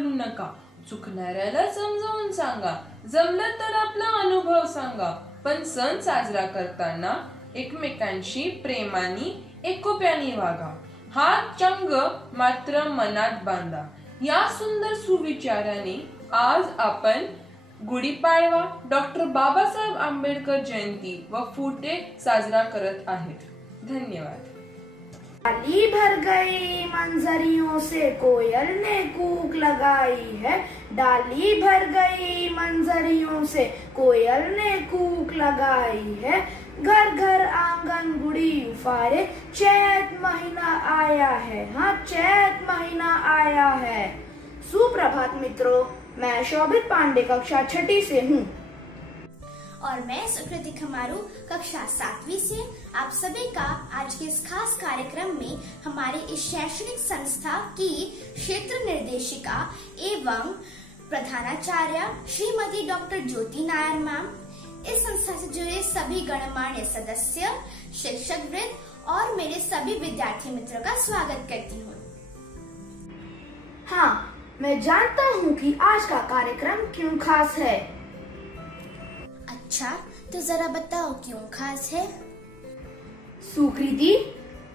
बोलू नका, चुकणाऱ्याला समजावून सांगा, जमलं तर आपला अनुभव सांगा. पण सण साजरा करताना एकमेकांशी प्रेमाने एकोप्याने वागा. हा चंग मात्र मनात बांधा. या सुंदर सुविचाराने आज आपण गुढीपाडवा, डॉक्टर बाबासाहेब आंबेडकर जयंती व फुटे साजरा करत आहेत. धन्यवाद. डाली भर गई मंजरियों से कोयल ने कूक लगाई है. डाली भर गई मंजरियों से कोयल ने कूक लगाई है. घर घर आंगन गुड़ी उफारे, चैत महीना आया है. हाँ, चैत महीना आया है. सुप्रभात मित्रों, मैं शोभित पांडे कक्षा 6 से हूँ. और मैं सुकृति खमारू कक्षा 7वीं से. आप सभी का आज के इस खास कार्यक्रम में हमारी इस शैक्षणिक संस्था की क्षेत्र निर्देशिका एवं प्रधानाचार्य श्रीमती डॉक्टर ज्योति नायर मैम, इस संस्था से जुड़े सभी गणमान्य सदस्य, शिक्षक वृंद और मेरे सभी विद्यार्थी मित्रों का स्वागत करती हूँ. हाँ, मैं जानता हूँ कि आज का कार्यक्रम क्यों खास है. अच्छा, तो जरा बताओ क्यों खास है. सुकृति,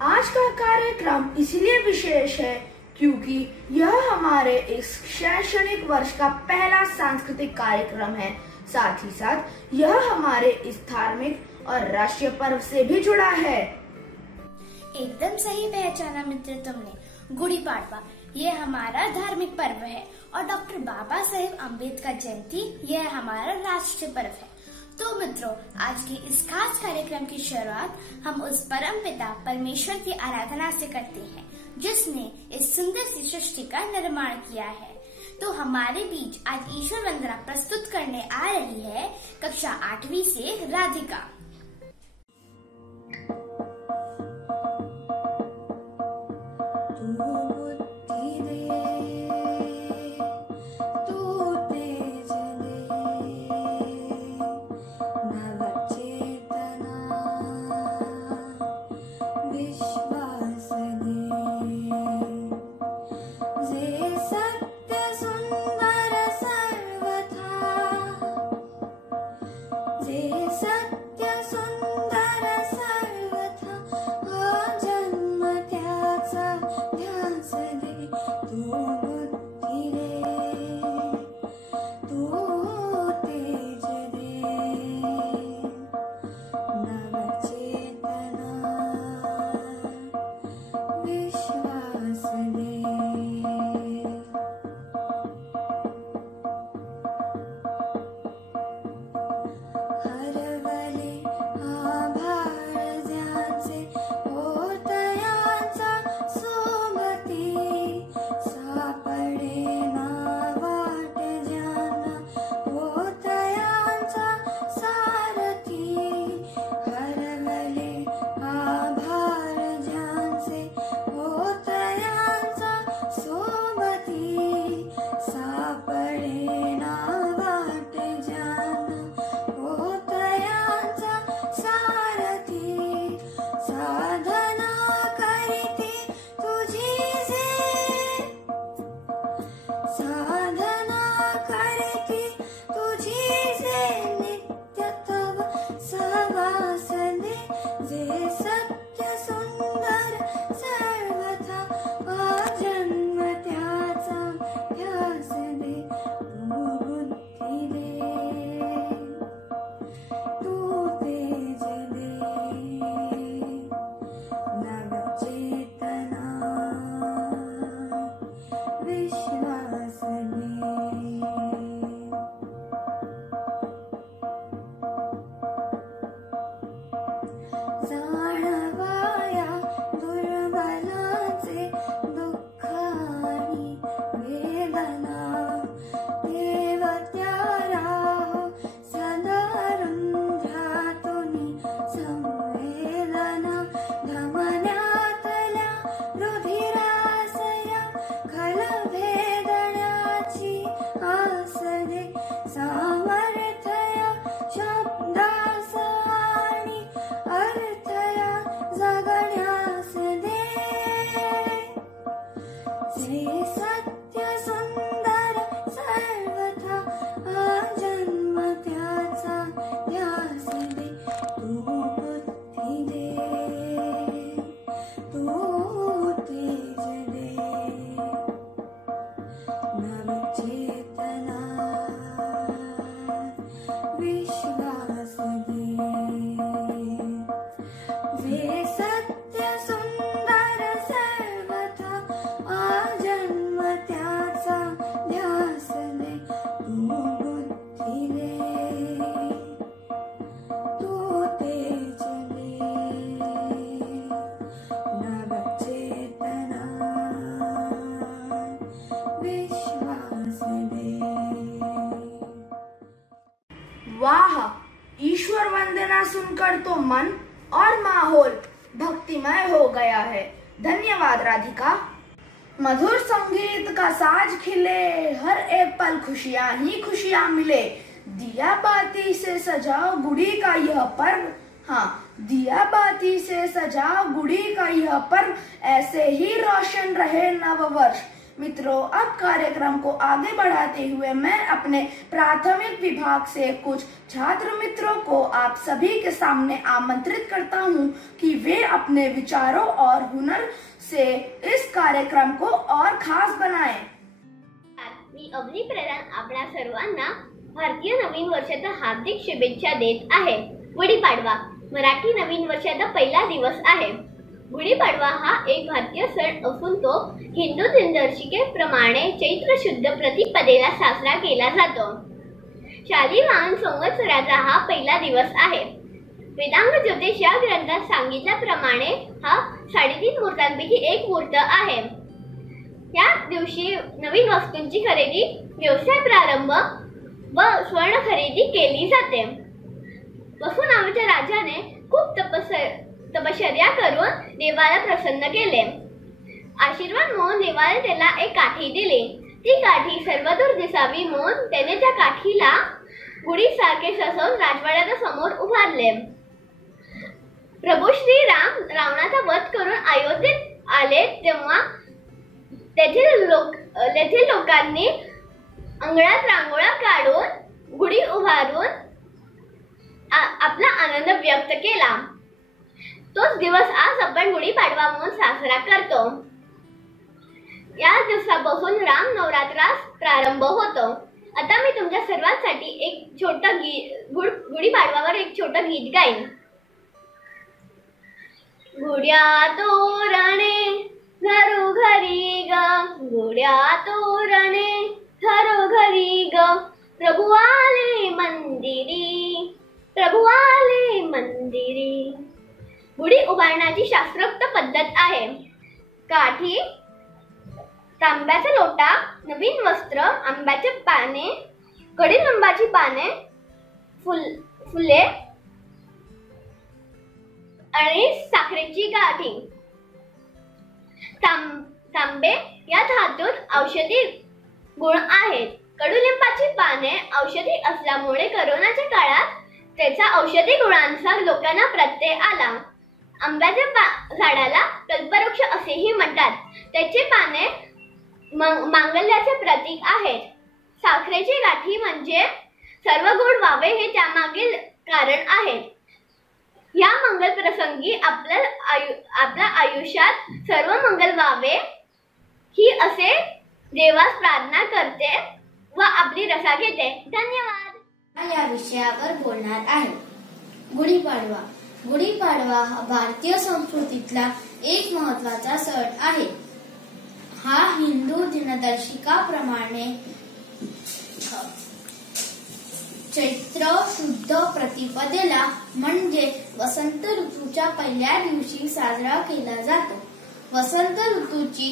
आज का कार्यक्रम इसलिए विशेष है क्योंकि यह हमारे इस शैक्षणिक वर्ष का पहला सांस्कृतिक कार्यक्रम है. साथ ही साथ यह हमारे इस धार्मिक और राष्ट्रीय पर्व से भी जुड़ा है. एकदम सही पहचाना मित्र तुमने. गुड़ी पाड़वा ये हमारा धार्मिक पर्व है और डॉक्टर बाबा साहेब अम्बेडकर जयंती यह हमारा राष्ट्रीय पर्व है. तो मित्रों, आज के इस खास कार्यक्रम की शुरुआत हम उस परम पिता परमेश्वर की आराधना से करते हैं जिसने इस सुंदर सी सृष्टि का निर्माण किया है. तो हमारे बीच आज ईश्वर वंदना प्रस्तुत करने आ रही है कक्षा 8वीं से राधिका. वेदना नवचेतना विश्वास दे, वे सत्य सुंदर सर्वथा आजन्म त्याचा ध्यास दे, तू बुद्धी दे, तू तेज दे, नवचेतना विश्वास दे। वाह, ईश्वर वंदना सुनकर तो मन और माहौल भक्तिमय हो गया है। धन्यवाद राधिका। मधुर संगीत का साज खिले, हर एक पल खुशियां ही खुशियां मिले। दिया बाती से सजाओ गुड़ी का यह पर्व, हाँ, दिया बाती से सजाओ गुड़ी का यह पर्व, ऐसे ही रोशन रहे नववर्ष। मित्रों, अब कार्यक्रम को आगे बढ़ाते हुए मैं अपने प्राथमिक विभाग से कुछ छात्र मित्रों को आप सभी के सामने आमंत्रित करता हूं कि वे अपने विचारों और हुनर से इस कार्यक्रम को और खास बनाएं। मी अवनी प्रधान आपल्या सर्वांना भारतीय नवीन वर्षाच्या हार्दिक शुभेच्छा देत आहे। गुढीपाडवा मराठी नवीन वर्षाचा पहिला दिवस आहे। गुढीपाडवा हा एक भारतीय सण असून तो हिंदू दिनदर्शिकेप्रमाणे चैत्र शुद्ध प्रतिपदेला साजरा केला जातो। शालिवाहन संवत्सराचा हा पहिला दिवस आहे। वेदांग ज्योतिष या ग्रंथात सांगितल्याप्रमाणे हा 3.5 मुहूर्तांपैकी एक मुहूर्त आहे। या दिवशी नवीन वस्तूंची खरेदी, व्यवसाय प्रारंभ व स्वर्ण खरेदी केली जाते। वसु नावाच्या राजाने खूप तपश्चर्या करून देवाला प्रसन्न केले। आशीर्वाद म्हणून देवाने त्याला एक काठी दिली। ती काठी सर्वदूर दिसावी म्हणून त्याने त्या काठीला गुढीसारखे सजवून राजवाड्याच्या समोर उभारले। प्रभू श्री राम रावणाचा वध करून अयोध्येत आले तेव्हा तेथील लोकांनी अंगणात रांगोळ्या काढून गुढी उभारून आपला आनंद व्यक्त केला। तोच दिवस आज आपण गुढीपाडवा म्हणून साजरा करतो। या दिवसापासून राम नवरात्रास प्रारंभ होतो। आता मी तुमच्या सर्वांसाठी एक छोटं गुढीपाडवावर एक छोटं गीत गाईन। गुढ्या तोरणे घरोघरी ग, गुढ्या तोरणे घरोघरी ग, प्रभू आले मंदिरी, प्रभू आले मंदिरी। गुढी उभारण्याची शास्त्रोक्त पद्धत आहे। काठी, तांब्याचा लोटा, नवीन वस्त्र, आंब्याचे पाने, कडीलिंबाची पाने, फुले आणि साखरेची गाठी। तांबे या धातूत औषधी गुण आहेत। कडुलिंबाची पाने औषधी असल्यामुळे कोरोनाच्या काळात त्याचा औषधी गुणांचा लोकांना प्रत्यय आला। आंब्याच्या झाडाला कल्पवृक्ष असेही म्हणतात। त्याचे पाने मांगल्याचे प्रतीक आहेत। साखरेची गाठी म्हणजे सर्व गोड व्हावे हे त्यामागील कारण आहे। या मंगल प्रसंगी आपल्या आयुष्यात सर्व मंगल व्हावे ही असे देवास प्रार्थना करते व आपली रसा घेते। धन्यवाद। या विषयावर बोलणार आहे। गुढीपाडवा। गुढीपाडवा हा भारतीय संस्कृतीतला एक महत्त्वाचा सण आहे। हा हिंदू दिनदर्शिकाप्रमाणे चैत्र शुद्ध प्रतिपदेला म्हणजे वसंत ऋतूच्या पहिल्या दिवशी साजरा केला जातो। वसंत ऋतूची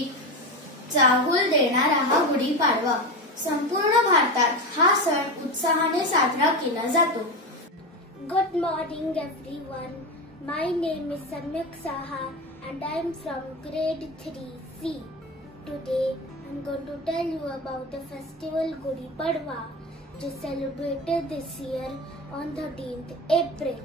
चाहूल देणारा हा गुढीपाडवा संपूर्ण भारतात हा सण उत्साहाने साजरा केला जातो। Good morning everyone. My name is Samyak Saha and I am from grade 3C. Today I am going to tell you about the festival Gudi Padwa, which is celebrated this year on 13th April.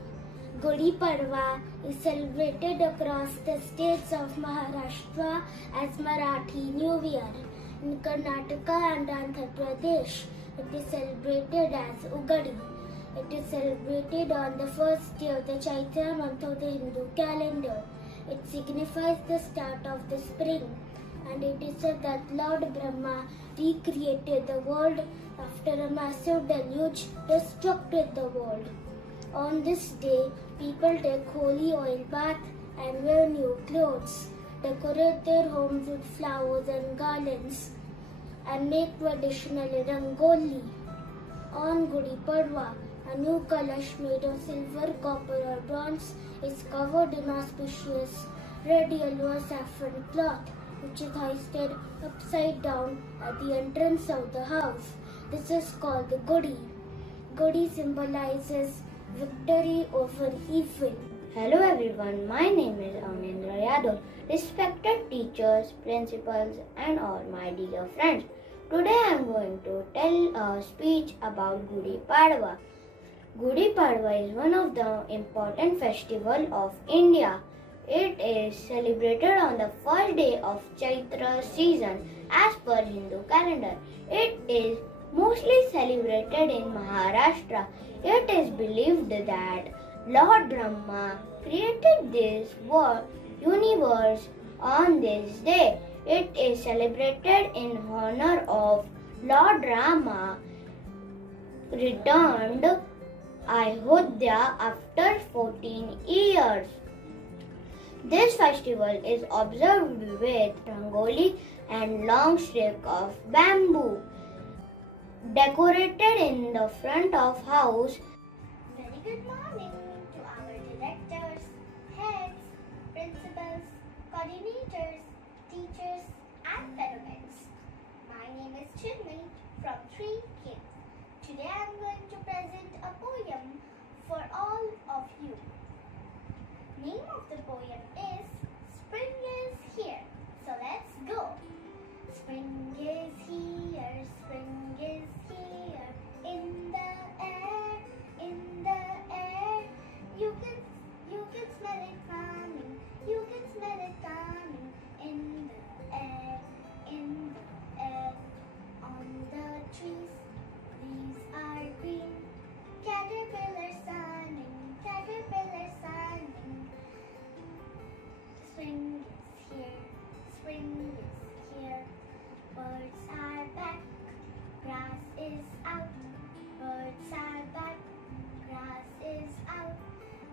Gudi Padwa is celebrated across the states of Maharashtra as Marathi New Year. In Karnataka and Andhra Pradesh, it is celebrated as Ugadi. It is celebrated on the first day of the Chaitra month of the Hindu calendar. It signifies the start of the spring and it is said that Lord Brahma recreated the world after a massive deluge destructed the world. On this day, people take holy oil bath and wear new clothes, decorate their homes with flowers and garlands, and make traditional rangoli. On Gudi Padwa, a new kalash made of silver, copper or bronze is covered in auspicious red, yellow or saffron cloth, which is hoisted upside down at the entrance of the house. This is called the Gudi. Gudi symbolizes victory over evil. Hello everyone, my name is Amendra Yadav. Respected teachers, principals and all my dear friends. Today I am going to tell a speech about Gudi Padwa. Gudi Padwa is one of the important festivals of India. It is celebrated on the first day of Chaitra season as per Hindu calendar. It is mostly celebrated in Maharashtra. It is believed that Lord Brahma created this universe on this day. It is celebrated in honor of Lord Rama returned Ayodhya after 14 years. This festival is observed with rangoli and long stick of bamboo decorated in the front of house. Very good morning to our directors, heads, principals, coordinators, teachers and fellow mates. My name is Chinmay from 3K. Today I am going to present a poem for all of you. Name of the poem is Spring is Here. So let's go. Spring is here, spring is here, in the air, in the air. You can smell it coming, you can smell it coming, in the air, in the air. On the trees, leaves are green, caterpillars sunning, caterpillars sunning. Spring is here, spring is here. Birds are back, grass is out. Birds are back, grass is out.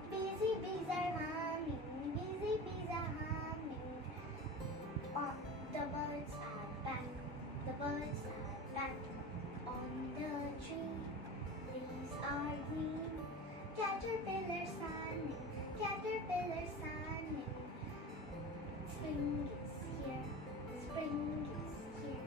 Busy bees are humming, busy bees are humming. Oh, the birds are back, the birds are back. On the tree, leaves are green. Caterpillars sunning, caterpillars sunning. Spring is here, spring is here.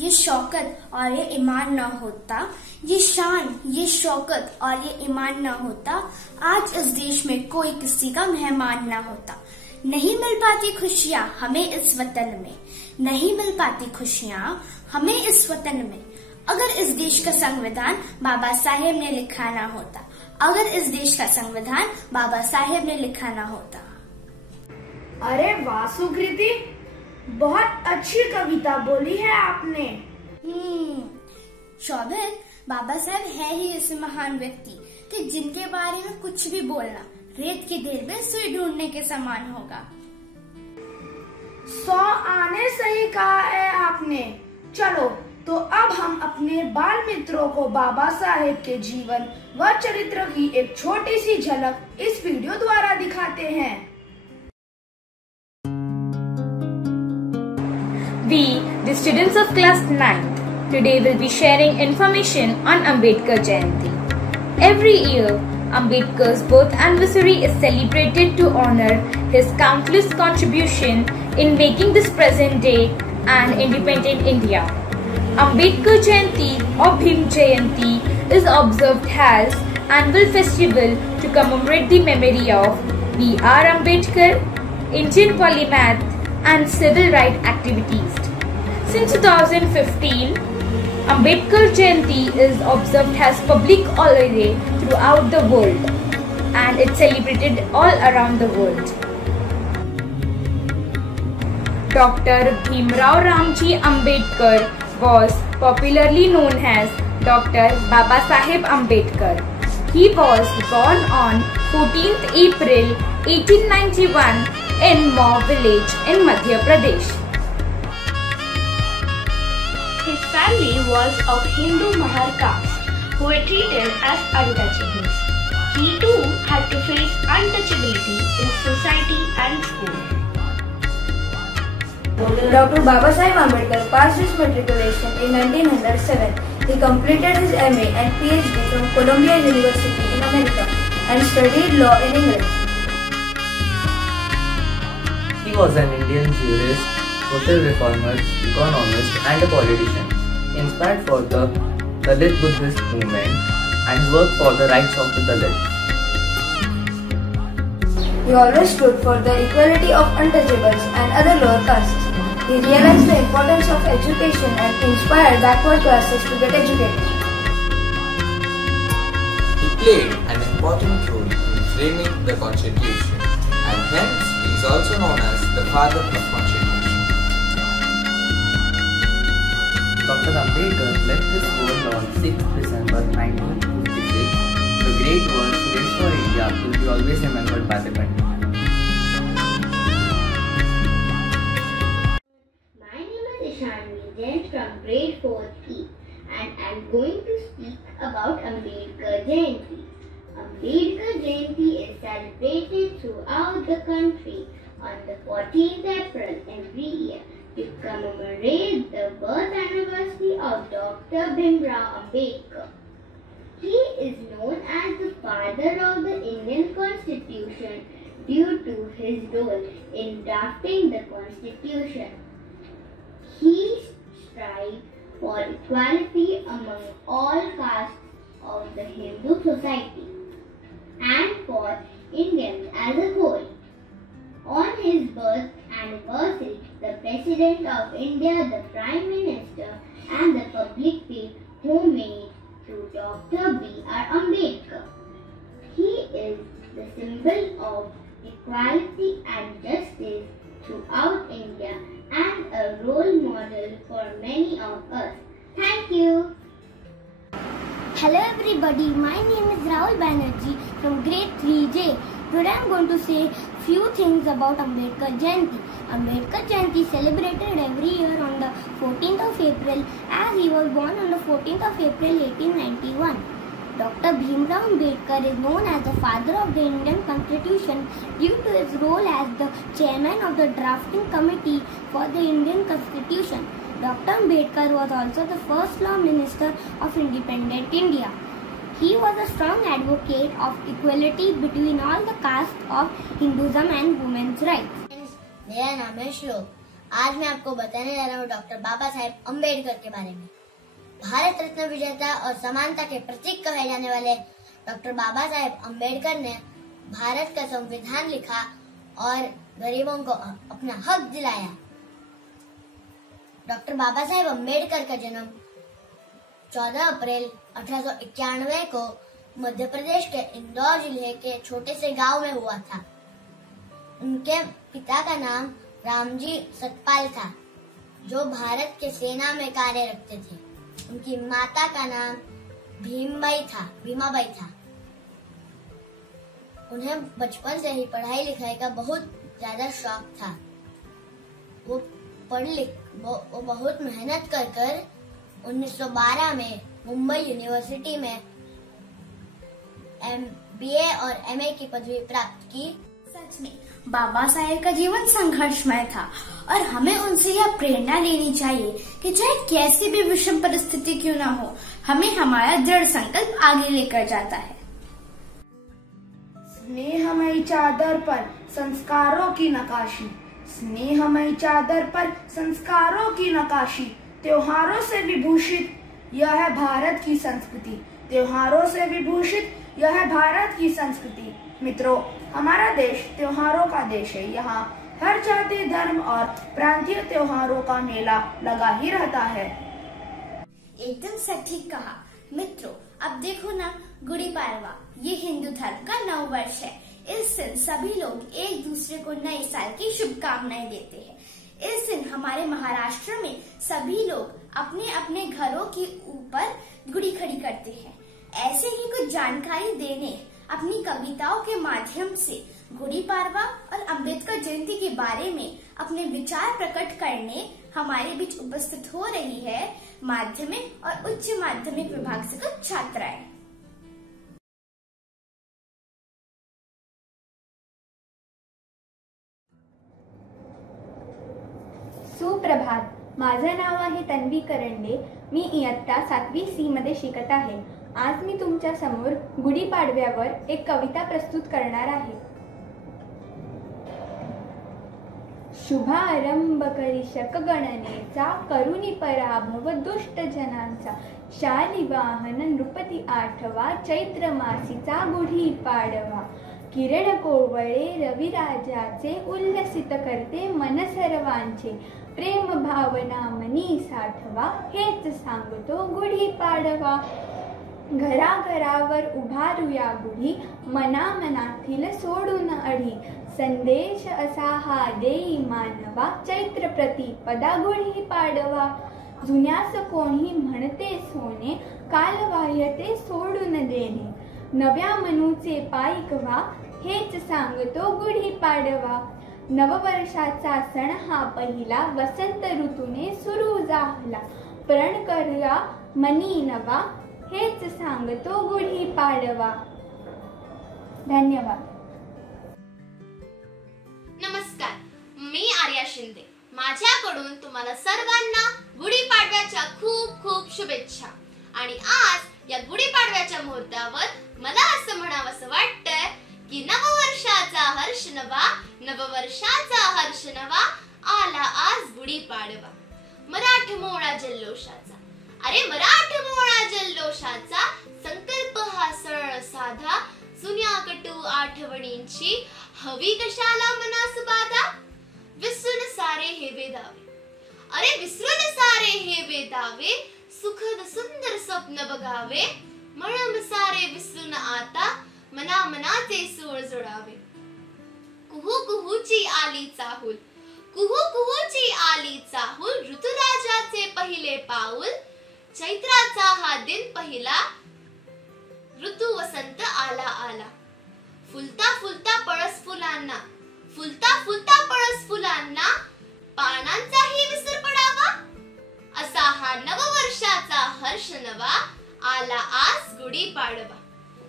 ये शौकत और ये ईमान न होता, ये शान, ये शौकत और ये ईमान न होता, आज इस देश में कोई किसी का मेहमान न होता। नहीं मिल पाती खुशियाँ हमें इस वतन में, नहीं मिल पाती खुशियाँ हमें इस वतन में, अगर इस देश का संविधान बाबा साहेब ने लिखा ना होता, अगर इस देश का संविधान बाबा साहेब ने लिखा ना होता। अरे वाह सुकृति, बहुत अच्छी कविता बोली है आपने। शोभित, बाबा साहेब है ही ऐसे महान व्यक्ति कि जिनके बारे में कुछ भी बोलना रेत की देर में सुई ढूंढने के समान होगा। 100 आने सही कहा है आपने। चलो तो अब हम अपने बाल मित्रों को बाबा साहेब के जीवन व चरित्र की एक छोटी सी झलक इस वीडियो द्वारा दिखाते हैं। We, the students of class 9, today will be sharing information on Ambedkar Jayanti. Every year, Ambedkar's birth anniversary is celebrated to honor his countless contribution in making this present day an independent India. Ambedkar Jayanti or Bhim Jayanti is observed as annual festival to commemorate the memory of B.R. Ambedkar, Indian polymath and civil rights activities. Since 2015, Ambedkar Jayanti is observed as public holiday throughout the world and it's celebrated all around the world. Dr. Bhimrao Ramji Ambedkar was popularly known as Dr. Baba Saheb Ambedkar. He was born on 14th April 1891 in Mau village in Madhya Pradesh. His family was of Hindu Mahar caste who were treated as untouchables. He too had to face untouchability in society and school. Dr. Baba Saheb Ambedkar passed his matriculation in 1907. He completed his MA and PhD from Columbia University in America and studied law in England. He was an Indian jurist, social reformer, economist and a politician, inspired for the Dalit Buddhist movement and worked for the rights of the Dalits. He always stood for the equality of untouchables and other lower castes. He realized the importance of education and inspired backward classes to get educated. He played an important role in framing the Constitution and hence he is also known as the father of Constitution. Dr. Ambedkar left this world on 6th December 1956. The great words raised for India will be always remembered by the country. From grade 4E and I am going to speak about Ambedkar Jayanti. Ambedkar Jayanti is celebrated throughout the country on the 14th April every year to commemorate the birth anniversary of Dr. Bhimrao Ambedkar. He is known as the father of the Indian Constitution due to his role in drafting the Constitution. He strived for equality among all castes of the Hindu society and for Indians as a whole. On his birth anniversary, the President of India, the Prime Minister and the public paid homage to Dr. B.R. Ambedkar. He is the symbol of equality and justice throughout India and a role model for many of us. Thank you. Hello everybody, my name is Rahul Banerjee from grade 3J. Today I am going to say few things about Ambedkar Jayanti. Ambedkar Jayanti is celebrated every year on the 14th of April as he was born on the 14th of April 1891. Dr. Bhimrao Ambedkar is known as the father of the Indian Constitution due to his role as the chairman of the drafting committee for the Indian Constitution. Dr. Ambedkar was also the first law minister of independent India. He was a strong advocate of equality between all the castes of Hinduism and women's rights. मेरा नाम है श्लोक। आज मैं आपको बताने जा रहा हूँ डॉक्टर बाबा साहेब अम्बेडकर के बारे में। भारत रत्न विजेता और समानता के प्रतीक कहे जाने वाले डॉक्टर बाबा साहेब अम्बेडकर ने भारत का संविधान लिखा और गरीबों को अपना हक दिलाया। डॉक्टर बाबा साहेब अम्बेडकर का जन्म 14 अप्रैल 1891 को मध्य प्रदेश के इंदौर जिले के छोटे से गांव में हुआ था। उनके पिता का नाम रामजी सतपाल था, जो भारत के सेना में कार्य रखते थे। उनकी माता का नाम भीमाबाई था। उन्हें बचपन से ही पढ़ाई लिखाई का बहुत ज्यादा शौक था। वो बहुत मेहनत कर 1912 में मुंबई यूनिवर्सिटी में MBA और MA की पदवी प्राप्त की। सच में बाबा साहेब का जीवन संघर्षमय था और हमें उनसे यह प्रेरणा लेनी चाहिए कि चाहे कैसी भी विषम परिस्थिति क्यों ना हो, हमें हमारा दृढ़ संकल्प आगे लेकर जाता है। स्नेहमयी चादर पर संस्कारों की नकाशी, स्नेहमयी चादर पर संस्कारों की नकाशी, त्योहारों से विभूषित यह है भारत की संस्कृति, त्योहारों से विभूषित यह है भारत की संस्कृति। मित्रों, हमारा देश त्योहारों का देश है। यहाँ हर जाति धर्म और प्रांतीय त्योहारों का मेला लगा ही रहता है। एकदम सटीक कहा। मित्रों, अब देखो ना, गुड़ी पाड़वा ये हिंदू धर्म का नव वर्ष है। इस दिन सभी लोग एक दूसरे को नए साल की शुभकामनाएं देते हैं। इस दिन हमारे महाराष्ट्र में सभी लोग अपने अपने घरों के ऊपर गुड़ी खड़ी करते हैं। ऐसे ही कुछ जानकारी देने अपनी कविताओं के माध्यम से गुड़ी पाड़वा और अम्बेडकर जयंती के बारे में अपने विचार प्रकट करने हमारे बीच उपस्थित हो रही है माध्यमिक और उच्च माध्यमिक विभाग से कुछ छात्राएं। सुप्रभात, माझं नाव आहे तन्वी करंडे। मी इयत्ता 7वी C मध्ये शिकत आहे। आज मी तुमच्या समोर गुढीपाडव्यावर एक कविता प्रस्तुत करणार आहे। शुभारंभ करी शकगणनेचा, करुणी पराभव दुष्ट जनांचा, शालिवाहन नृपती आठवा, चैत्र मासीचा गुढीपाडवा, किरण कोवळे रविराजाचे, उल्लसित करते मन सर्वांचे, प्रेम भावना मनी साठवा, हेच सांगतो गुढीपाडवा। घराघरावर उभारूया गुढी, मनामनातील सोडून अढी, संदेश असा हा देई मानवा, चैत्र प्रतिपदा गुढीपाडवा। जुन्यास कोणी म्हणते सोने, कालबाह्य ते सोडून देणे, नव्या मनूचे पायिक व्हा, हेच सांगतो गुढीपाडवा। नववर्षाचा सण हा पहिला, वसंत ऋतूने सुरू झाला, प्रण करूया मनी नवा, हेच सांगतो गुढीपाडवा। धन्यवाद। नमस्कार, मी आर्या शिंदे। माझ्याकडून तुम्हाला सर्वांना गुढीपाडव्याच्या खूप खूप शुभेच्छा। आणि आज या गुढीपाडव्याच्या मुहूर्तावर मला असं म्हणावंसं वाटतंय की नववर्षाचा हर्ष नवा, नववर्षाचा हर्ष नवा, आला आज गुढीपाडवा। मराठमोळा जल्लोषाचा, अरे मराठमोळा जल्लोषाचा, संकल्प हा सरळ साधा, जुन्या कटू आठवणींची हवी कशाला मनास बाधा। विसरून सारे हे वेदावे, अरे विसरून सारे हे वेदावे, सुखद सुंदर स्वप्न बघावे, मळम सारे विसरून आता, मना मनाचे सूळ जोडावे। कुहू कुहूची आली चाहूल, कुहू कुहूची आली चाहूल, ऋतुराजाचे पहिले पाऊल, चैत्राचा हा दिन पहिला, ऋतू वसंत आला आला। फुलता फुलता पळस फुलांना, फुलता फुलता पळस फुलांना, पानांचाही विसर पडावा, असा हा नववर्षाचा हर्ष नवा, आला आज गुढीपाडवा।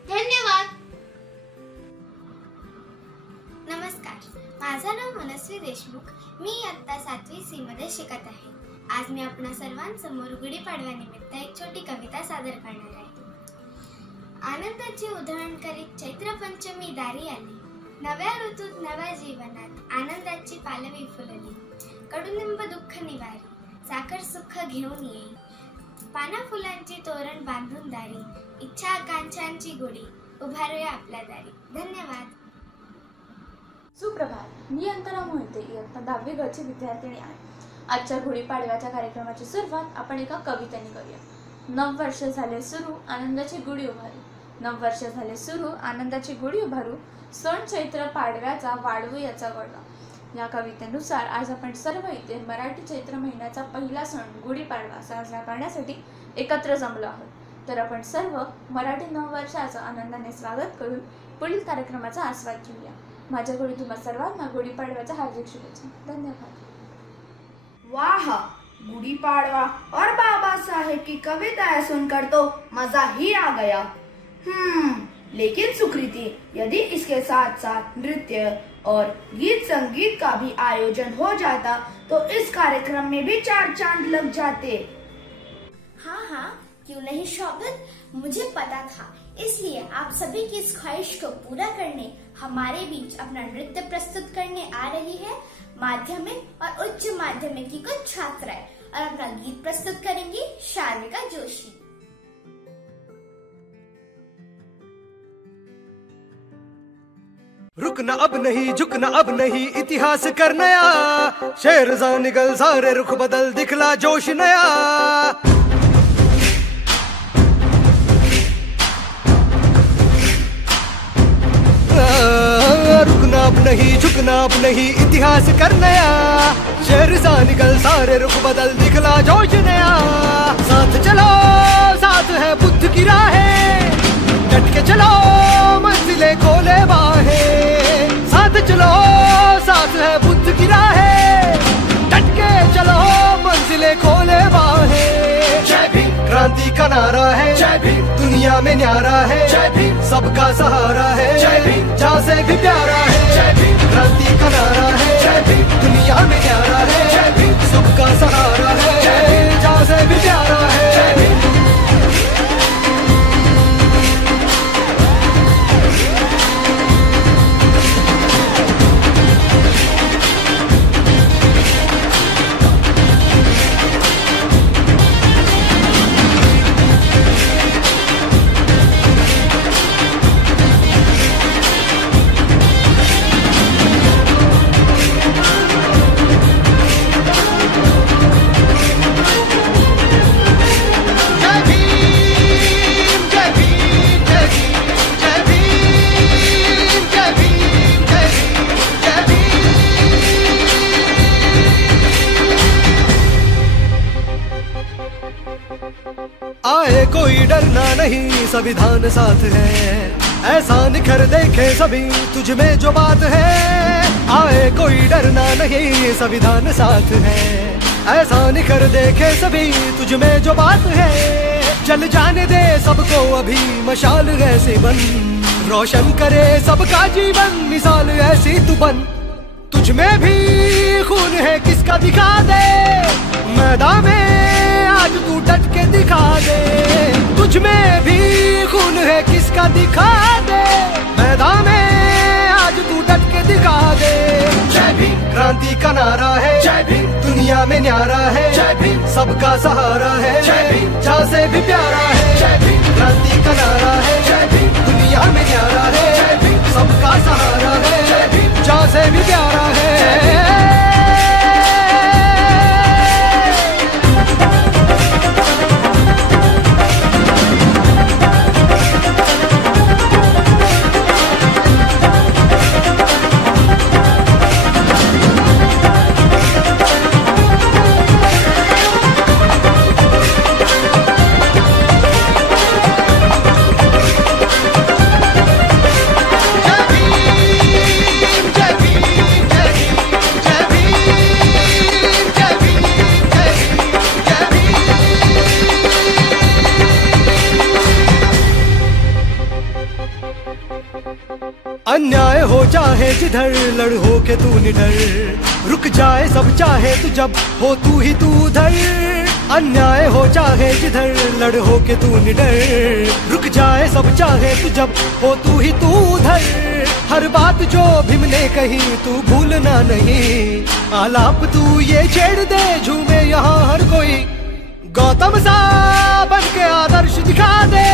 धन्यवाद। नमस्कार, माझं नाव मनस्वी देशमुख। मी इयत्ता 7वी C मध्ये शिकत आहे। आज मी आपणा सर्वांसमोर गुढीपाडव्यानिमित्त एक छोटी कविता सादर करणार आहे। आनंदाची उधळण करीत चैत्र पंचमी दारी आली, नव्या ऋतूत नव्या जीवनात आनंदाची पालवी फुलली, कडुलिंब दुःख निवारी, साखर सुख घेऊन येई, पाना फुलांची तोरण बांधून दारी, इच्छा आकांक्षांची गोडी उभारूया आपल्या दारी. धन्यवाद. सुप्रभात. मी अंतरा मोहिते, इयत्ता 10वी गची विद्यार्थिनी आहे. आजच्या गुढीपाडव्याच्या कार्यक्रमाची सुरुवात आपण एका कवितेने करूया. 9 वर्ष झाले सुरू, आनंदाची गुढी उभारू. 9 वर्ष झाले सुरू, आनंदाची गुढी उभारू. सण चैत्र पाडव्याचा वाढवू याचा गळा. या कवितेनुसार आज आपण सर्व इथे मराठी चैत्र महिन्याचा पहिला सण गुढीपाडवा साजरा करण्यासाठी एकत्र जमलो आहोत. तर आपण सर्व मराठी 9 वर्षाचं आनंदाने स्वागत करून पुढील कार्यक्रमाचा आस्वाद घेऊया. माझ्याकडून तुम्हा सर्वांना गुढीपाडव्याच्या हार्दिक शुभेच्छा. धन्यवाद. वाह, गुड़ी पाड़वा और बाबा साहेब की कविताएं सुनकर तो मजा ही आ गया. लेकिन सुकृति, यदि इसके साथ साथ नृत्य और गीत संगीत का भी आयोजन हो जाता तो इस कार्यक्रम में भी 4 चांद लग जाते. हाँ, क्यों नहीं शौकत, मुझे पता था. इसलिए आप सभी की इस ख्वाहिश को पूरा करने हमारे बीच अपना नृत्य प्रस्तुत करने आ रही है माध्यमिक और उच्च माध्यमिक की कुछ छात्राएं, और अपना गीत प्रस्तुत करेंगी शार्विका जोशी. रुकना अब नहीं, झुकना अब नहीं, इतिहास कर नया, शेरज़ां निगल सारे रुख बदल, दिखला जोश नया. रुकना अब नहीं, झुकना अब नहीं, इतिहास कर नया, शेरज़ां निकल सारे रुख बदल, दिखला जोश नया. साथ चलो, साथ है बुद्ध की राहें, डट के चलो, मंजिलें खोले बाहें. साथ चलो, साथ है बुद्ध की राहें, डट के चलो, मंजिलें खोले बाहें. जय भीम क्रांति का नारा है, जय भीम दुनिया में न्यारा है, जय भीम सबका सहारा है, जय भीम जहाँ से भी प्यारा है, जय भीम क्रांति का नारा है, जय भीम दुनिया में न्यारा है, जय भीम सबका सहारा है, जय भीम जहाँ से भी प्यारा है, जय भीम. आए कोई डरना नहीं, संविधान साथ है, ऐसा निखर देखे सभी तुझ में जो बात है. आए कोई डरना नहीं, संविधान साथ है, ऐसा निखर देखे सभी तुझ में जो बात है. चल जाने दे सबको अभी मशाल ऐसे बन, रोशन करे सबका जीवन, मिसाल ऐसी तू बन. तुझ में भी खून है किसका दिखा दे, मैदान में आज तू डट के दिखा दे. तुझ में भी खून है किसका दिखा दे, मैदान में आज तू डट के दिखा दे. जय भीम क्रांति का नारा है, जय भीम दुनिया में न्यारा है, जय भीम सबका सहारा है, जय भीम जहाँ से भी प्यारा है, जय भीम क्रांति का नारा है, जय भीम दुनिया में न्यारा है, जय भीम सबका सहारा है, जय भीम जहाँ से भी प्यारा है. अन्याय हो चाहे जिधर, लड़ हो के तू निडर, रुक जाए सब चाहे तू जब हो तू ही तू उधर. अन्याय हो चाहे जिधर, लड़ हो के तू निडर, रुक जाए सब चाहे तू जब हो तू ही तू उधर. हर बात जो भीम ने कही तू भूलना नहीं, आलाप तू ये छेड़ दे झूमे यहाँ हर कोई। गौतम सा बन के आदर्श दिखा दे,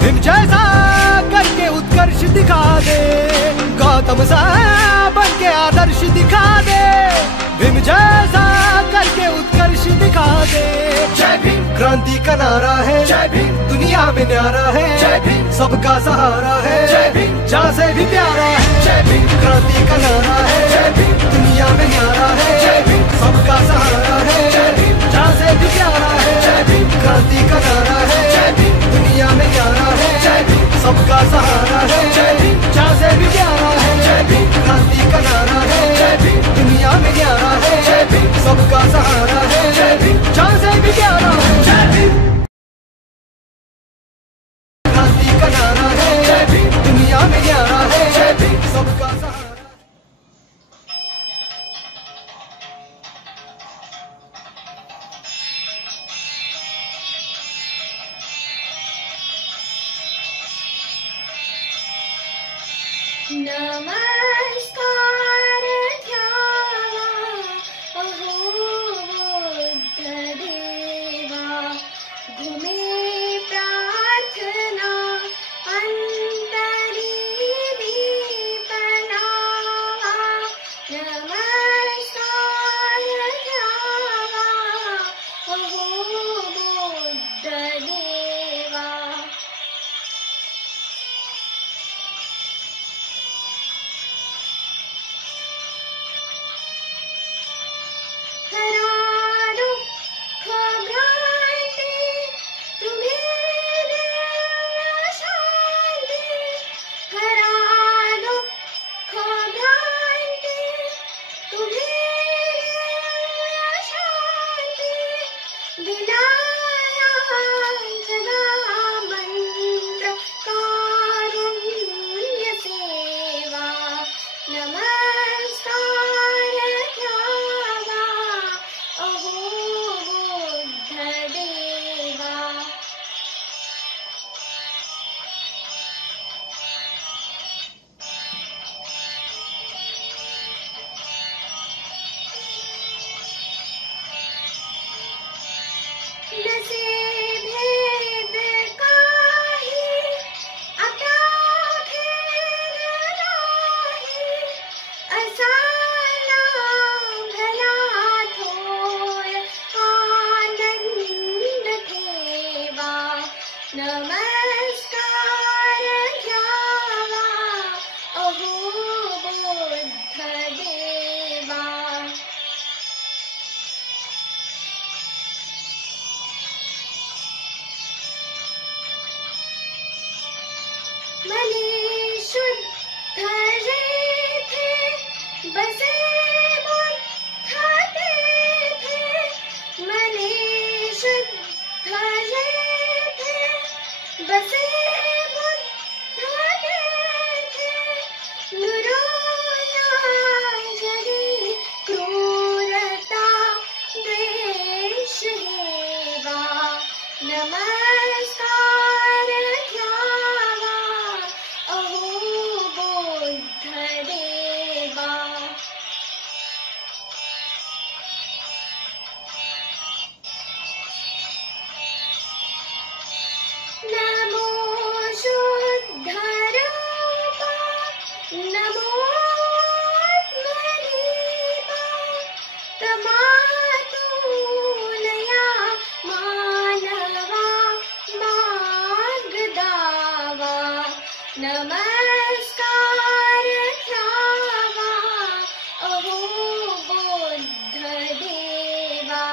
भीम जैसा करके उत्कर्ष दिखा दे। गौतम सा बन के आदर्श दिखा दे, भीम जैसा करके उत्कर्ष दिखा दे। जय भीम क्रांति का नारा है, जय भीम दुनिया में न्यारा है, जय भीम सबका सहारा है, जय भीम जहाँ से भी प्यारा है। जय भीम क्रांति का नारा है, जय भीम दुनिया में न्यारा है, जय भीम सबका सहारा है, जय भीम जहाँ से भी प्यारा है। जय भीम क्रांति का नारा है, जय भीम दुनिया में न्यारा है, जय भीम सबका सहारा है, जय भीम जहाँ से भी प्यारा है। जय भीम क्रांति का नारा है, जय भीम दुनिया में न्यारा है, जय भीम सबका सहारा है, जय भीम जहाँ से भी प्यारा है। जय भीम क्रांति का नारा है, जय भीम दुनिया में न्यारा है, जय भीम सबका सहारा। नमस्कार ध्यावा अहो बुद्ध देवा, घुमे प्रार्थना अंतरी दीपनावा। नमस्कार ध्यावा अहो बुद्ध देवा। हरानो घबराते तुम्हें दिव्य शांति, हरानो घबराते तुम्हें दिव्य शांति। दिलाया सदा मंत्र कारुण्य सेवा। नमस्कार ध्यावा अहो बुद्ध देवा। नसे भेद काही आता खेद नाही, असाला भला थोर आनंद ठेवा। नमस्कार घ्यावा अहो बुद्ध देवा। मने शुद्ध थे बसे बुद्ध थे, मने शुद्ध थे बसे बुद्ध थे। नुरोया जरी क्रूरता द्वेष हेवा। नमस्कार ध्यावा अहो बुद्ध देवा। नमो शुद्ध रूपा, नमो आत्मदीपा, तमातुलया मानवा मार्गदावा। नमस्कार ध्यावा अहो बुद्ध देवा।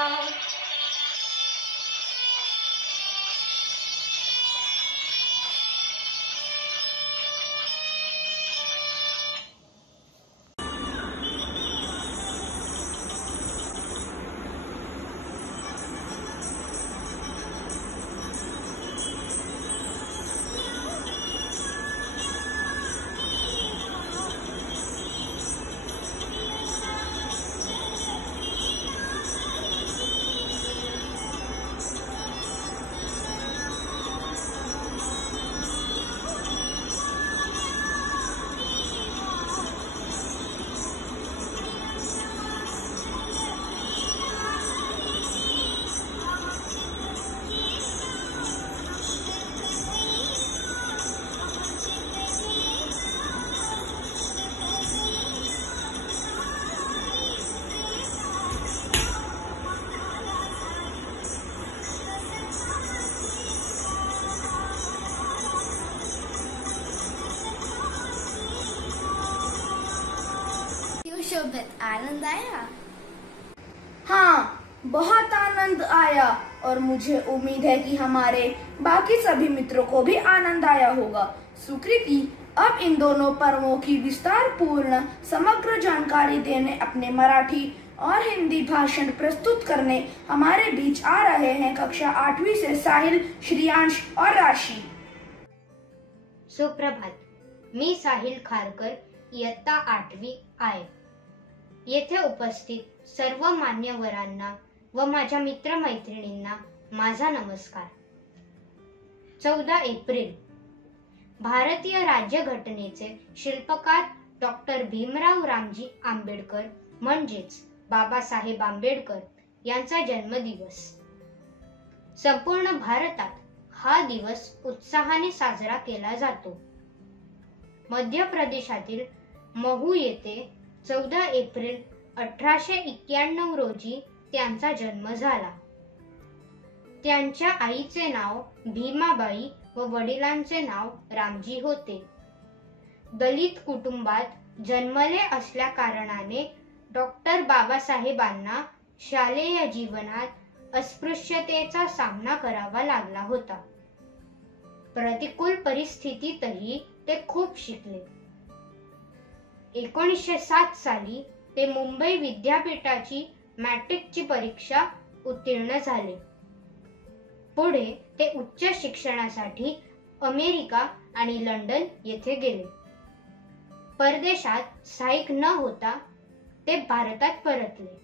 आनंद आया? हाँ, बहुत आनंद आया और मुझे उम्मीद है कि हमारे बाकी सभी मित्रों को भी आनंद आया होगा। सुकृति अब इन दोनों पर्वों की विस्तार पूर्ण समग्र जानकारी देने अपने मराठी और हिंदी भाषण प्रस्तुत करने हमारे बीच आ रहे हैं कक्षा 8वीं से साहिल, श्रियांश और राशि। सुप्रभात, मी साहिल खारकर, इयत्ता 8वी आहे। येथे उपस्थित सर्व मान्यवरांना व माझ्या मित्रमैत्रिणींना माझा नमस्कार। 14 एप्रिल भारतीय राज्यघटनेचे शिल्पकार डॉक्टर भीमराव रामजी आंबेडकर म्हणजेच बाबासाहेब आंबेडकर यांचा जन्मदिवस। संपूर्ण भारतात हा दिवस उत्साहाने साजरा केला जातो। मध्य प्रदेशातील महू येथे 14 एप्रिल 1891 रोजी त्यांचा जन्म झाला। त्यांच्या आईचे नाव भीमाबाई व वडिलांचे नाव रामजी होते। दलित कुटुंबात जन्मले असल्या कारणाने डॉक्टर बाबासाहेबांना शालेय जीवनात अस्पृश्यतेचा सामना करावा लागला होता। प्रतिकूल परिस्थितीतही ते खूप शिकले। 1907 साली ते मुंबई विद्यापीठाची मॅट्रिकची परीक्षा उत्तीर्ण झाले। पुढे ते उच्च शिक्षणासाठी अमेरिका आणि लंडन येथे गेले। परदेशात स्थायिक न होता ते भारतात परतले।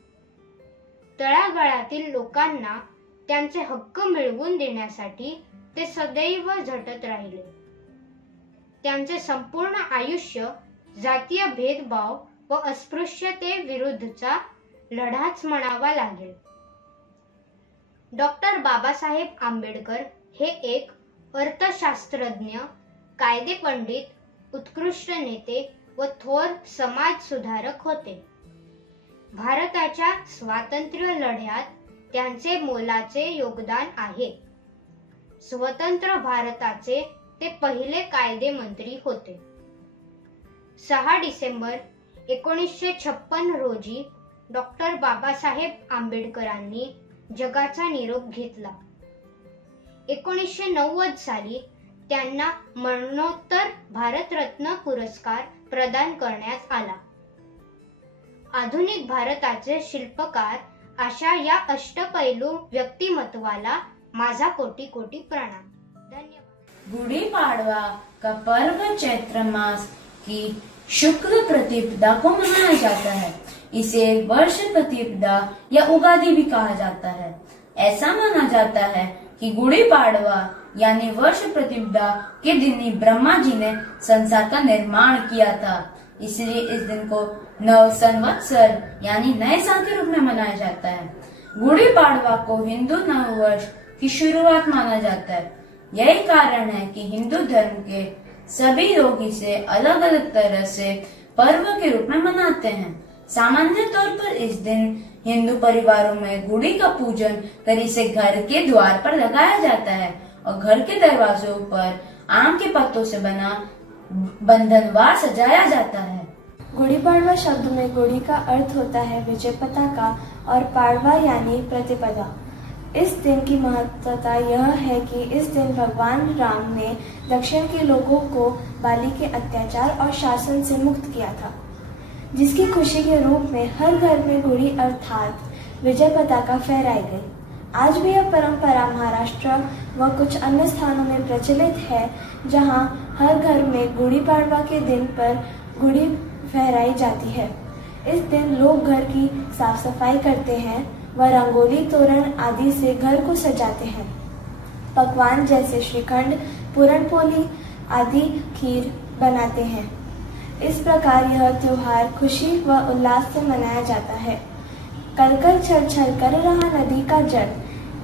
तळागाळातील लोकांना त्यांचे हक्क मिळवून देण्यासाठी ते सदैव झटत राहिले। त्यांचे संपूर्ण आयुष्य जातीय भेदभाव व अस्पृश्यते विरुद्धचा लढाच म्हणावा लागेल। डॉक्टर बाबासाहेब आंबेडकर हे एक अर्थशास्त्रज्ञ, कायदे पंडित, उत्कृष्ट नेते व थोर समाज सुधारक होते। भारताच्या स्वातंत्र्य लढ्यात त्यांचे मोलाचे योगदान आहे। स्वतंत्र भारताचे ते पहिले कायदे मंत्री होते। 6 डिसेंबर 1956 रोजी डॉक्टर बाबासाहेब आंबेडकरांनी जगाचा निरोप घेतला। 1990 साली त्यांना मरणोत्तर भारतरत्न पुरस्कार प्रदान करण्यात आला। आधुनिक भारताचे शिल्पकार अशा या अष्टपैलू व्यक्तिमत्वाला माझा कोटि कोटि प्रणाम। धन्यवाद। गुड़ी पाड़वा का पर्व चैत्र मास की शुक्ल प्रतिपदा को मनाया जाता है। इसे वर्ष प्रतिपदा या उगादि भी कहा जाता है। ऐसा माना जाता है कि गुड़ी पाड़वा यानी वर्ष प्रतिपदा के दिन ही ब्रह्मा जी ने संसार का निर्माण किया था। इसलिए इस दिन को नव संवत्सर यानी नए साल के रूप में मनाया जाता है। गुड़ी पाड़वा को हिंदू नव वर्ष की शुरुआत माना जाता है। यही कारण है कि हिंदू धर्म के सभी लोग इसे अलग अलग तरह से पर्व के रूप में मनाते हैं। सामान्य तौर पर इस दिन हिंदू परिवारों में गुड़ी का पूजन कर इसे घर के द्वार पर लगाया जाता है और घर के दरवाजों पर आम के पत्तों से बना बंधनवार सजाया जाता है। गुड़ी पाड़वा शब्द में गुड़ी का अर्थ होता है विजय पताका और पाड़वा यानी प्रतिपदा। इस दिन की महत्वता यह है कि इस दिन भगवान राम ने दक्षिण के लोगों को बाली के अत्याचार और शासन से मुक्त किया था, जिसकी खुशी के रूप में हर घर में गुड़ी अर्थात विजय पताका फहराई गई। आज भी यह परंपरा महाराष्ट्र व कुछ अन्य स्थानों में प्रचलित है, जहां हर घर में गुड़ी पाड़वा के दिन पर गुड़ी फहराई जाती है। इस दिन लोग घर की साफ सफाई करते हैं व रंगोली, तोरण आदि से घर को सजाते हैं। पकवान जैसे श्रीखंड, पूरणपोली आदि खीर बनाते हैं। इस प्रकार यह त्योहार खुशी व उल्लास से मनाया जाता है। कल कल छल छल कर रहा नदी का जल,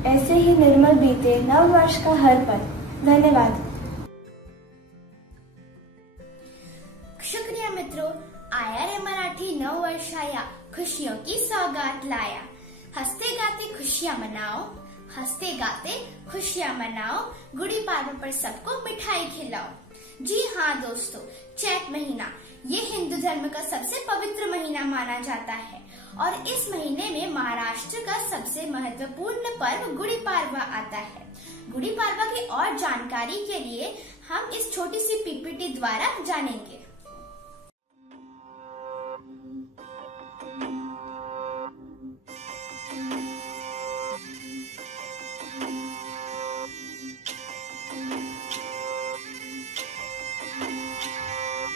ऐसे ही निर्मल बीते नव वर्ष का हर पल। धन्यवाद। शुक्रिया मित्रों, आया रे मराठी नव वर्ष आया, खुशियों की सौगात लाया। हंसते गाते खुशियां मनाओ, हंसते गाते खुशियां मनाओ, गुड़ी पाड़वा पर सबको मिठाई खिलाओ। जी हाँ दोस्तों, चैत महीना ये हिंदू धर्म का सबसे पवित्र महीना माना जाता है और इस महीने में महाराष्ट्र का सबसे महत्वपूर्ण पर्व गुड़ी पाड़वा आता है। गुड़ी पाड़वा की और जानकारी के लिए हम इस छोटी सी पीपीटी द्वारा जानेंगे।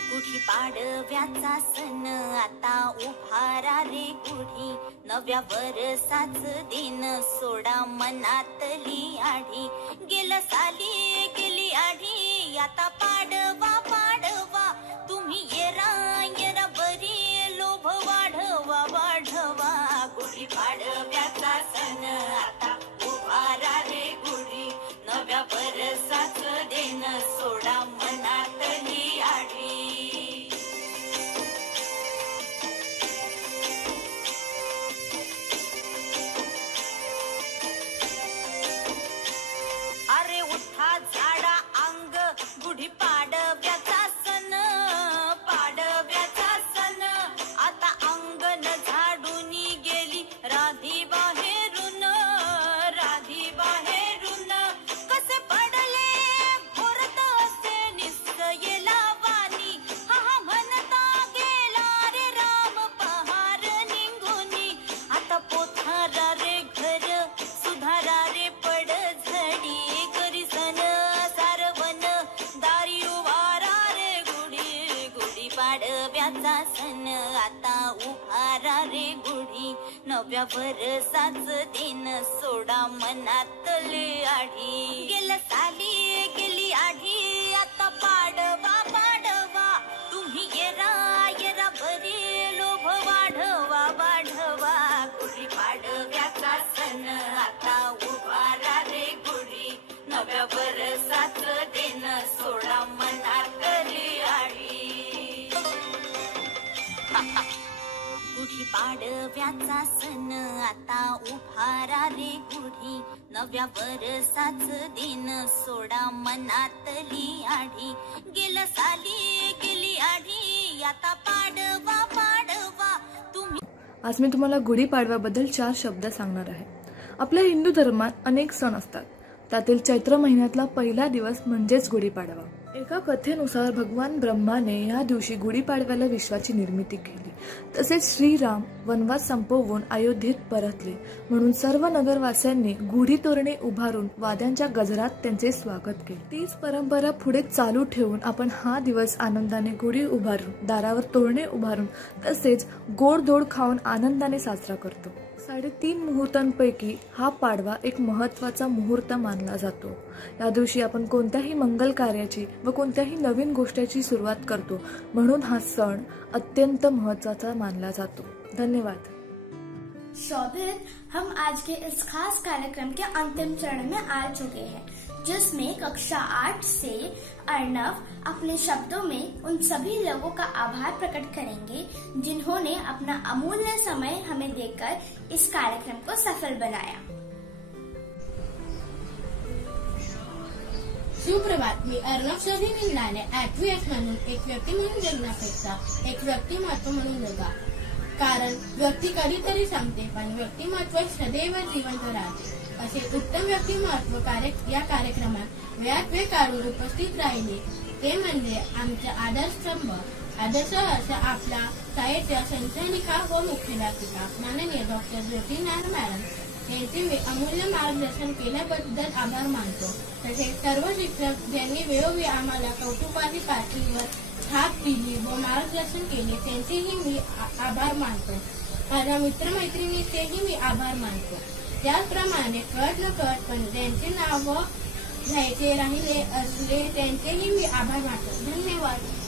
गुढी पाडव्याचा सण आता उभारा रे गुढी, नव्या वर्षाच दिन सोडा मनातली आढी, गेलं साली गेली आढी आता पाडवा पाडवा, तुम्ही येरा येरा बरी लोभ वाढवा वाढवा, गुढी पाडव्याचा सण आता उभारा रे गुढी, नव्या वर्षाच दिन सोडा मनातली आढी। अरे उठा झाडा अंग गुढी पाडव्याचा सण, पाडव्याचा सण आता अंगण झाडून गेली राधी बाहेरून, राधी बाहेरून, कसे पडले भोरत असे निश्चयला वाणी, हा हा म्हणता गेला रे राम पहार निघूनी, आता पोथारा रे घर सुधारा रे पड झडी, करी सन सारवन दारी उभारा रे गुढी, गुढी पाडव्याचा सण आता उभारा रे गुढी, नव्या वर्षाच दिन सोडा मनातले आढी, गेलं साली गेली आढी आता पाडवा पाडवा, तुम्ही येरा येरा बरी लोभ वाढवा वाढवा, गुढी पाडव्याचा सण आता उभारा रे गुढी, नव्या वर्षाच दिन सोडा मनातली आढी। गुढी पाडव्याचा सण आता उभारा रे गुढी, नव्या वर्षाच दिन सोडा मनातली आढी, गेलं साली गेली आढी आता पाडवा पाडवा, तुम्ही। आज मी तुम्हाला गुढीपाडव्याबद्दल 4 शब्द सांगणार आहे। आपल्या हिंदू धर्मात अनेक सण असतात, त्यातील चैत्र महिन्यातला पहिला दिवस म्हणजेच गुढीपाडवा। एका कथेनुसार भगवान ब्रह्माने या दिवशी गुढीपाडव्याला विश्वाची निर्मिती केली, तसेच श्रीराम वनवास संपवून अयोध्येत परतले, म्हणून सर्व नगरवासियांनी गुढी तोरणे उभारून वाद्यांच्या गजरात त्यांचे स्वागत केले। तीच परंपरा पुढे चालू ठेवून आपण हा दिवस आनंदाने गुढी उभारून, दारावर तोरणे उभारून, तसेच गोडधोड खाऊन आनंदाने साजरा करतो। 3.5 मुहूर्तांपैकी हा पाडवा एक महत्त्वाचा मुहूर्त मानला जातो। या दिवशी आपण कोणत्याही मंगल कार्याची व कोणत्याही नवीन गोष्टीची सुरुवात करतो, म्हणून हा सण अत्यंत महत्त्वाचा मानला जातो। धन्यवाद। शोभित, हम आज के इस खास कार्यक्रम के अंतिम चरण में आ चुके हैं, जिसमें कक्षा 8 से अर्णव अपने शब्दों में उन सभी लोगों का आभार प्रकट करेंगे जिन्होंने अपना अमूल्य समय हमें देकर इस कार्यक्रम को सफल बनाया। सुप्रभात, मी अर्णव शोधी निंदाने 8वी एस म्हणून एक व्यक्ती म्हणून जगण्यापेक्षा एक व्यक्तिमत्व म्हणून जगा, कारण व्यक्ती कधीतरी संपते पण व्यक्तिमत्व सदैव जिवंत राहते। असे उत्तम व्यक्तिमत्व या कार्यक्रमात वेळात वेळ काढून उपस्थित राहिले ते म्हणजे आमचे आदर्शस्तंभ। आदर्श असा आपला शाळेच्या संचालिका व मुख्याध्यापिका माननीय डॉक्टर ज्योती नायर मॅडम यांचे मी अमूल्य मार्गदर्शन केल्याबद्दल आभार मानतो। तसेच सर्व शिक्षक ज्यांनी वेळोवेळी आम्हाला कौतुकाची पातळीवर छाप दिली व मार्गदर्शन केले त्यांचेही मी आभार मानतो। माझ्या मित्रमैत्रिणींचेही मी आभार मानतो। त्याचप्रमाणे कळत न कळत पण ज्यांचे नाव घ्यायचे राहिले असले त्यांचेही मी आभार मानतो। धन्यवाद।